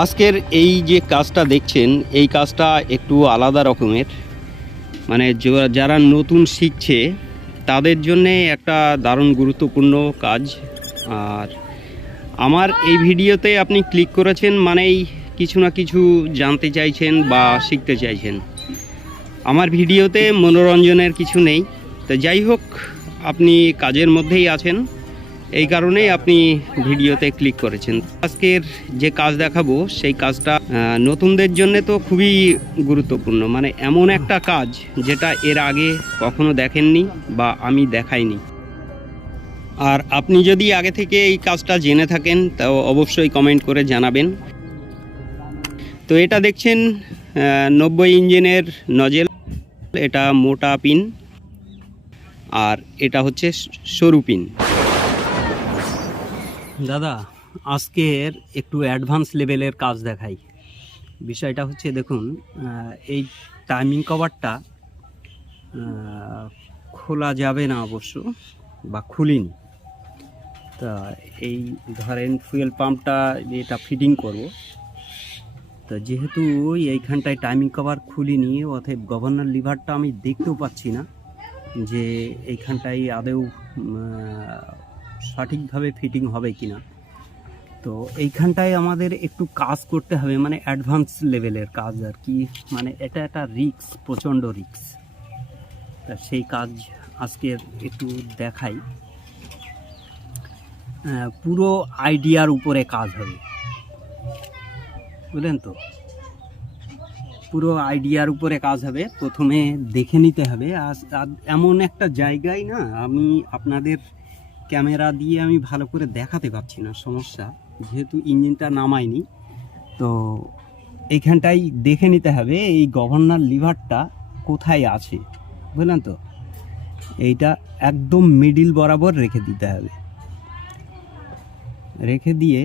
আজকের এই যে কাজটা দেখছেন, এই কাজটা একটু আলাদা রকমের। মানে যারা নতুন শিখছে, তাদের জন্যে একটা দারুণ গুরুত্বপূর্ণ কাজ। আর আমার এই ভিডিওতে আপনি ক্লিক করেছেন মানেই কিছু না কিছু জানতে চাইছেন বা শিখতে চাইছেন। আমার ভিডিওতে মনোরঞ্জনের কিছু নেই। তো যাই হোক, আপনি কাজের মধ্যেই আছেন। এই কারণেই আপনি ভিডিওতে ক্লিক করেছেন। আজকের যে কাজ দেখাবো, সেই কাজটা নতুনদের জন্য তো খুবই গুরুত্বপূর্ণ। মানে এমন একটা কাজ যেটা এর আগে কখনো দেখেননি বা আমি দেখাইনি। আর আপনি যদি আগে থেকে এই কাজটা জেনে থাকেন তাও অবশ্যই কমেন্ট করে জানাবেন। তো এটা দেখছেন নব্বই ইঞ্জিনের নজেল। এটা মোটা পিন। আর এটা হচ্ছে সরু পিন। দাদা আজকের একটু অ্যাডভান্স লেভেলের কাজ দেখাই। বিষয়টা হচ্ছে দেখুন এই টাইমিং কভারটা খোলা যাবে না অবশ্য বা খুলিনি। তা এই ধরেন ফুয়েল পাম্পটা এটা ফিটিং করব। তো যেহেতু এইখানটায় টাইমিং কভার খুলিনি অতএব গভর্নর লিভারটা আমি দেখতেও পাচ্ছি না যে এইখানটায় আদৌ উম, আহ, সঠিকভাবে ফিটিং হবে কি না তো এইখানটায় আমাদের একটু কাজ করতে হবে মানে অ্যাডভান্স লেভেলের কাজ আর কি। মানে এটা একটা রিক্স প্রচণ্ড রিক্স তা সেই কাজ আজকে একটু দেখাই। পুরো আইডিয়ার উপরে কাজ হবে। বুঝলেন তো? পুরো আইডিয়ার উপরে কাজ হবে। প্রথমে দেখে নিতে হবে। আজ- এমন একটা জায়গায় না আমি আপনাদের ক্যামেরা দিয়ে আমি ভালো করে দেখাতে পারছি না, সমস্যা। যেহেতু ইঞ্জিনটা নামাইনি তো এইখানটাই দেখে নিতে হবে এই গভর্নর লিভারটা কোথায় আছে, বুঝলেন তো? এইটা একদম মিডিল বরাবর রেখে দিতে হবে। রেখে দিয়ে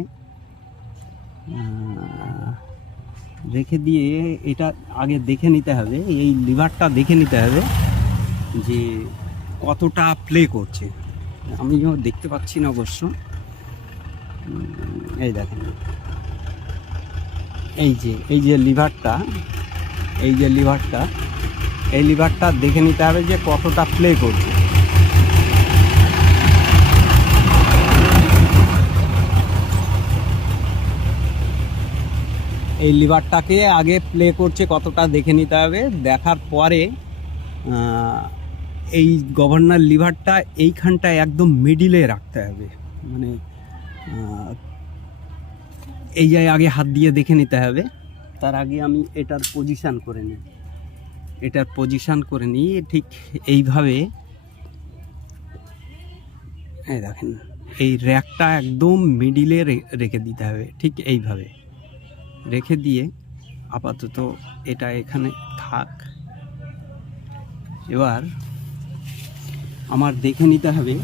রেখে দিয়ে এটা আগে দেখে নিতে হবে, এই লিভারটা দেখে নিতে হবে যে কতটা প্লে করছে। আমিও দেখতে পাচ্ছি না অবশ্য। এই দেখেন। এই যে এই যে লিভারটা, এই যে লিভারটা, এই লিভারটা দেখে নিতে হবে যে কতটা প্লে করছে। এই লিভারটাকে আগে প্লে করছে কতটা দেখে নিতে হবে। দেখার পরে এই গভর্নর লিভারটা এইখানটায় একদম মিডিলে রাখতে হবে। মানে এই জায়গায় আগে হাত দিয়ে দেখে নিতে হবে। তার আগে আমি এটার পজিশান করে নিই এটার পজিশান করে নিই ঠিক এইভাবে এই দেখেন, এই র্যাকটা একদম মিডিলে রেখে দিতে হবে, ঠিক এইভাবে। রেখে দিয়ে আপাতত এটা এখানে থাক। এবার আমার দেখে নিতে হবে।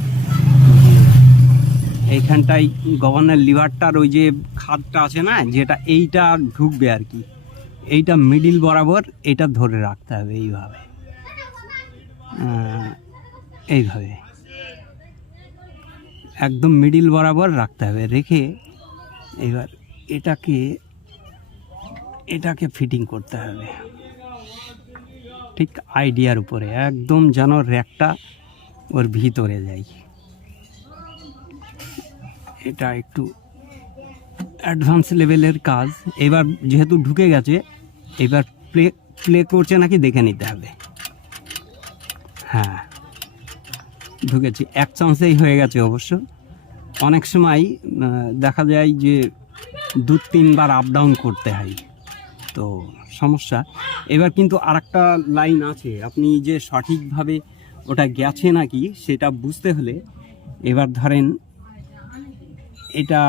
এইখানটায় গভর্নর লিভারটার ওই যে খাদটা আছে না, যেটা এইটা ঢুকবে আর কি। এইটা মিডিল বরাবর এটা ধরে রাখতে হবে এইভাবে। এইভাবে। একদম মিডিল বরাবর রাখতে হবে, রেখে এবার এটাকে এটাকে ফিটিং করতে হবে। ঠিক আইডিয়ার উপরে, একদম যেন র্যাকটা ওর ভিতরে যায় এটা একটু অ্যাডভান্স লেভেলের কাজ। এবার যেহেতু ঢুকে গেছে, এবার প্লে প্লে করছে নাকি দেখে নিতে হবে। হ্যাঁ ঢুকেছি। এক চান্সেই হয়ে গেছে অবশ্য। অনেক সময় দেখা যায় যে দু, তিনবার আপ ডাউন করতে হয়। তো সমস্যা। এবার কিন্তু আরেকটা লাইন আছে। আপনি যে সঠিকভাবে ওটা গেছে নাকি সেটা বুঝতে হলে এবার ধরেন এটা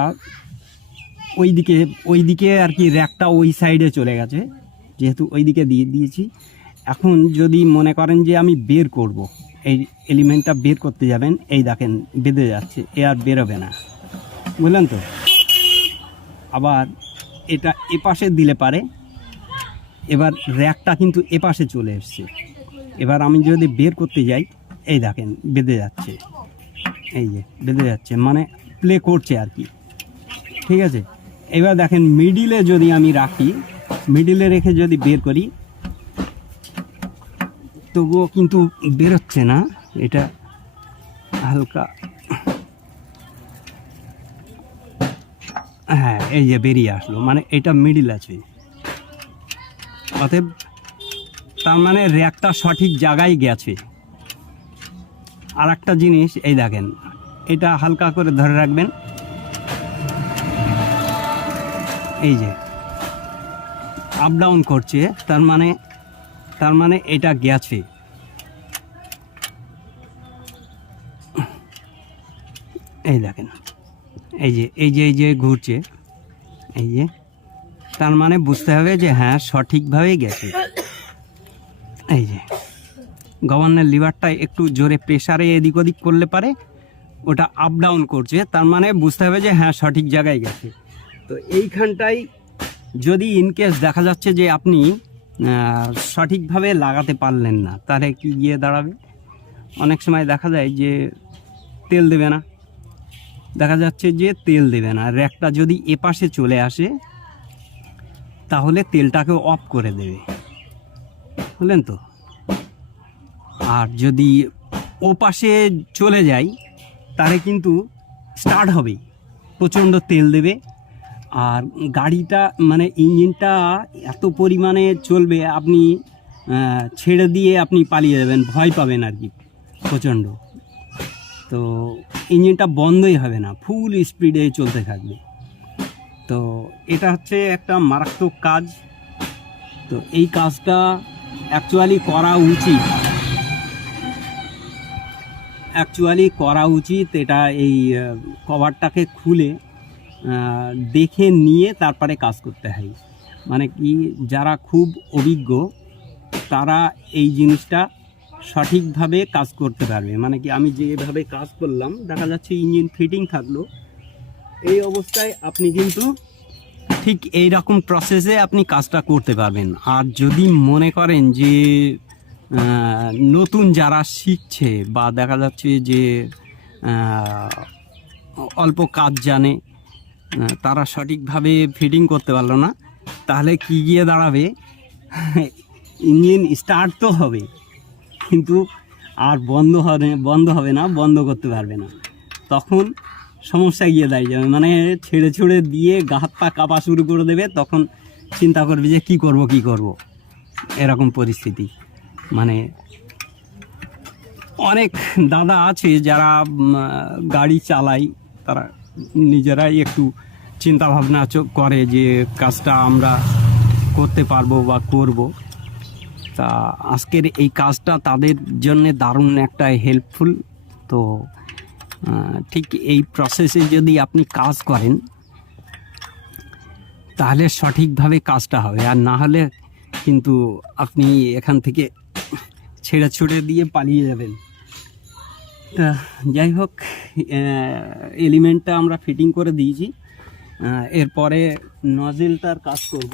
ওই দিকে ওই দিকে আর কি র্যাকটা ওই সাইডে চলে গেছে, যেহেতু ওই দিকে দিয়ে দিয়েছি। এখন যদি মনে করেন যে আমি বের করব, এই এলিমেন্টটা বের করতে যাবেন, এই দেখেন বেঁধে যাচ্ছে, এ আর বেরোবে না। বুঝলেন তো? আবার এটা এপাশে দিলে পারে, এবার র্যাকটা কিন্তু এপাশে চলে এসছে। এবার আমি যদি বের করতে যাই, এই দেখেন, বেঁধে যাচ্ছে। এই যে, বেঁধে যাচ্ছে মানে প্লে করছে আর কি। ঠিক আছে? এবার দেখেন মিডিলে যদি আমি রাখি মিডিলে রেখে যদি বের করি, তবুও কিন্তু বেরোচ্ছে না। এটা হালকা। হ্যাঁ এই যে বেরিয়ে আসলো মানে এটা মিডিল আছে। অতএব তার মানে র্যাকটা সঠিক জায়গায় গেছে। আর একটা জিনিস, এই দেখেন, এটা হালকা করে ধরে রাখবেন। এই যে আপ ডাউন করছে, তার মানে তার মানে এটা গেছে। এই দেখেন, এই যে এই যে এই যে ঘুরছে, এই যে, তার মানে বুঝতে হবে যে হ্যাঁ সঠিকভাবেই গেছে। এই যে, গভর্নর লিভারটা একটু জোরে প্রেশারে এদিক ওদিক করলে পারে, ওটা আপ ডাউন করছে, তার মানে বুঝতে হবে যে হ্যাঁ সঠিক জায়গায় গেছে। তো এইখানটাই যদি ইনকেস দেখা যাচ্ছে যে আপনি সঠিকভাবে লাগাতে পারলেন না, তাহলে কি গিয়ে দাঁড়াবে? অনেক সময় দেখা যায় যে তেল দেবে না। দেখা যাচ্ছে যে তেল দেবে না। র্যাকটা যদি এপাশে চলে আসে, তাহলে তেলটাকে অফ করে দেবে। বুঝলেন তো? আর যদি ও পাশে চলে যাই, তাহলে কিন্তু স্টার্ট হবে প্রচণ্ড তেল দেবে। আর গাড়িটা মানে ইঞ্জিনটা এত পরিমাণে চলবে, আপনি ছেড়ে দিয়ে আপনি পালিয়ে যাবেন, ভয় পাবেন আর কি, প্রচণ্ড। তো ইঞ্জিনটা বন্ধই হবে না ফুল স্পিডে চলতে থাকবে। তো এটা হচ্ছে একটা মারাত্মক কাজ। তো এই কাজটা অ্যাকচুয়ালি করা উচিত। অ্যাকচুয়ালি করা উচিত, এটা এই কভারটাকে খুলে দেখে নিয়ে তারপরে কাজ করতে হয়। মানে কি, যারা খুব অভিজ্ঞ, তারা এই জিনিসটা সঠিকভাবে কাজ করতে পারবে। মানে কি, আমি যেভাবে কাজ করলাম, দেখা যাচ্ছে ইঞ্জিন ফিটিং থাকল, এই অবস্থায় আপনি কিন্তু ঠিক এই রকম প্রসেসে আপনি কাজটা করতে পারবেন। আর যদি মনে করেন যে নতুন যারা শিখছে বা দেখা যাচ্ছে যে অল্প কাজ জানে তারা সঠিকভাবে ফিটিং করতে পারল না, তাহলে কি গিয়ে দাঁড়াবে? ইঞ্জিন স্টার্ট তো হবে, কিন্তু আর বন্ধ হবে বন্ধ হবে না, বন্ধ করতে পারবে না। তখন সমস্যা গিয়ে দাঁড়িয়ে যাবে। মানে ছেড়ে ছুড়ে দিয়ে গা হাত পা কাঁপা শুরু করে দেবে, তখন চিন্তা করবে যে কি করব কি করব। এরকম পরিস্থিতি। মানে অনেক দাদা আছে যারা গাড়ি চালায়, তারা নিজেরাই একটু চিন্তা ভাবনা করে যে কাজটা আমরা করতে পারব বা করব। তা আজকের এই কাজটা তাদের জন্য দারুণ একটা হেল্পফুল তো ঠিক এই প্রসেসে যদি আপনি কাজ করেন, তাহলে সঠিকভাবে কাজটা হবে। আর না হলে কিন্তু আপনি এখান থেকে ছেড়ে ছুড়ে দিয়ে পালিয়ে যাবেন। তা যাই হোক এলিমেন্টটা আমরা ফিটিং করে দিয়েছি। এরপরে নজেলটার কাজ করব।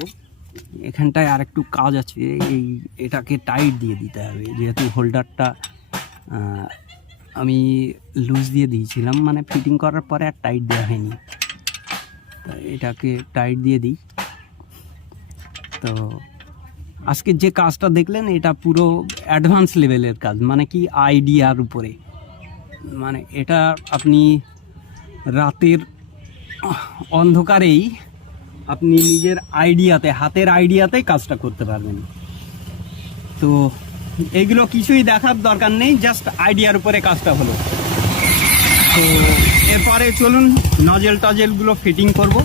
এখানটায় আর একটু কাজ আছে। এই এটাকে টাইট দিয়ে দিতে হবে। যেহেতু হোল্ডারটা আমি লুজ দিয়ে দিয়েছিলাম মানে ফিটিং করার পরে আর টাইট দেওয়া হয়নি। তা এটাকে টাইট দিয়ে দিই। তো আজকে যে কাজটা দেখলেন, এটা পুরো অ্যাডভান্স লেভেলের কাজ মানে কি আইডিয়ার উপরে। মানে এটা আপনি রাতের অন্ধকারেই আপনি নিজের আইডিয়াতে হাতের আইডিয়াতে কাজটা করতে পারবেন। তো এগুলো কিছুই দেখার দরকার নেই জাস্ট আইডিয়ার উপরে কাজটা হলো। তো এরপরে চলুন নজেল টজেলগুলো ফিটিং করব।